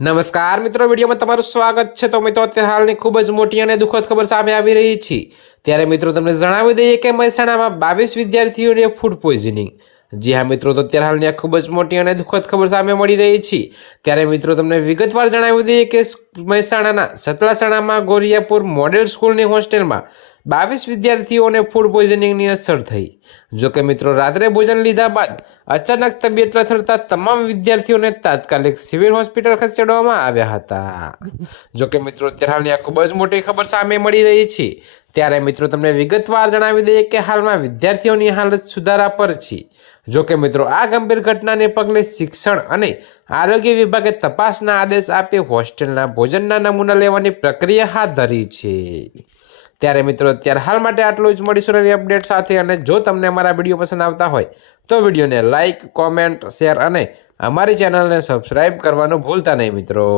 નમસ્કાર મિત્રો, વિડીયોમાં તમારું સ્વાગત છે। તો મિત્રો, અત્યારે હાલની ખૂબ જ મોટી અને દુઃખદ ખબર સામે આવી રહી છે। ત્યારે મિત્રો તમને જણાવી દઈએ કે મહેસાણામાં 22 વિદ્યાર્થીઓને ફૂડ પોઈઝનિંગ। જી હા મિત્રો, તો અત્યારે હાલની આ ખૂબ જ મોટી અને દુઃખદ ખબર સામે મળી રહી છે। ત્યારે મિત્રો તમને વિગતવાર જણાવી દઈએ કે મહેસાણાના સતલાસણામાં ગોરિયાપુર મોડેલ સ્કૂલની હોસ્ટેલમાં 22 વિદ્યાર્થીઓને ફૂડ પોઈઝનિંગની અસર થઈ। જોકે મિત્રો, રાત્રે ભોજન લીધા બાદ અચાનક તબિયત લથડતા તમામ વિદ્યાર્થીઓને તાત્કાલિક સિવિલ હોસ્પિટલ ખસેડવામાં આવ્યા હતા। જોકે મિત્રો, અત્યારે હાલની આ ખૂબ જ મોટી ખબર સામે મળી રહી છે। ત્યારે મિત્રો તમને વિગતવાર જણાવી દઈએ કે હાલમાં વિદ્યાર્થીઓની હાલત સુધારા પર છે। જોકે મિત્રો, આ ગંભીર ઘટનાને પગલે શિક્ષણ અને આરોગ્ય વિભાગે તપાસના આદેશ આપી હોસ્ટેલના ભોજનના નમૂના લેવાની પ્રક્રિયા હાથ ધરી છે। ત્યારે મિત્રો, અત્યારે હાલ માટે આટલું જ। મળીશું નવી અપડેટ સાથે। અને જો તમને અમારા વિડીયો પસંદ આવતા હોય તો વિડીયોને લાઇક, કોમેન્ટ, શેર અને અમારી ચેનલને સબસ્ક્રાઈબ કરવાનું ભૂલતા નહીં મિત્રો।